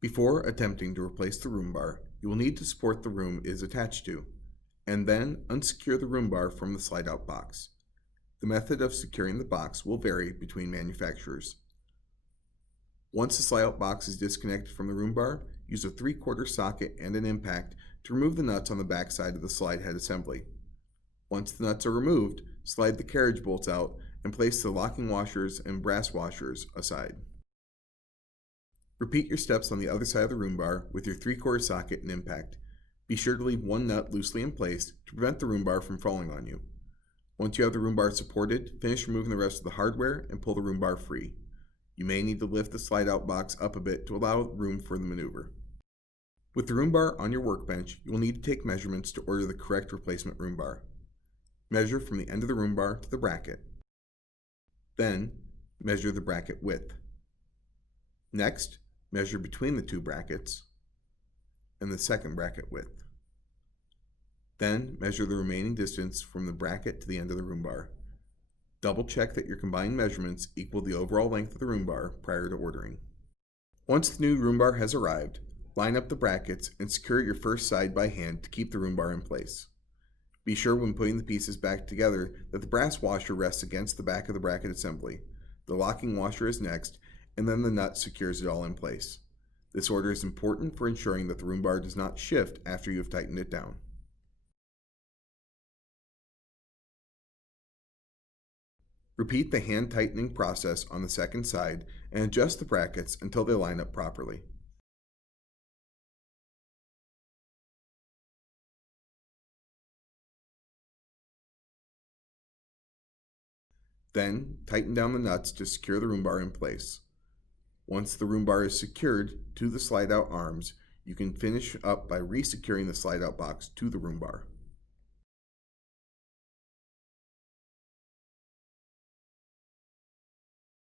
Before attempting to replace the room bar, you will need to support the room is attached to, and then unsecure the room bar from the slide-out box. The method of securing the box will vary between manufacturers. Once the slide-out box is disconnected from the room bar, use a 3/4 socket and an impact to remove the nuts on the back side of the slide head assembly. Once the nuts are removed, slide the carriage bolts out and place the locking washers and brass washers aside. Repeat your steps on the other side of the room bar with your 3/4 socket and impact. Be sure to leave one nut loosely in place to prevent the room bar from falling on you. Once you have the room bar supported, finish removing the rest of the hardware and pull the room bar free. You may need to lift the slide-out box up a bit to allow room for the maneuver. With the room bar on your workbench, you will need to take measurements to order the correct replacement room bar. Measure from the end of the room bar to the bracket. Then, measure the bracket width. Next, measure between the two brackets and the second bracket width. Then, measure the remaining distance from the bracket to the end of the room bar. Double check that your combined measurements equal the overall length of the room bar prior to ordering. Once the new room bar has arrived, line up the brackets and secure your first side by hand to keep the room bar in place. Be sure when putting the pieces back together that the brass washer rests against the back of the bracket assembly. The locking washer is next, and then the nut secures it all in place. This order is important for ensuring that the room bar does not shift after you have tightened it down. Repeat the hand tightening process on the second side and adjust the brackets until they line up properly. Then, tighten down the nuts to secure the room bar in place. Once the room bar is secured to the slide-out arms, you can finish up by resecuring the slide-out box to the room bar.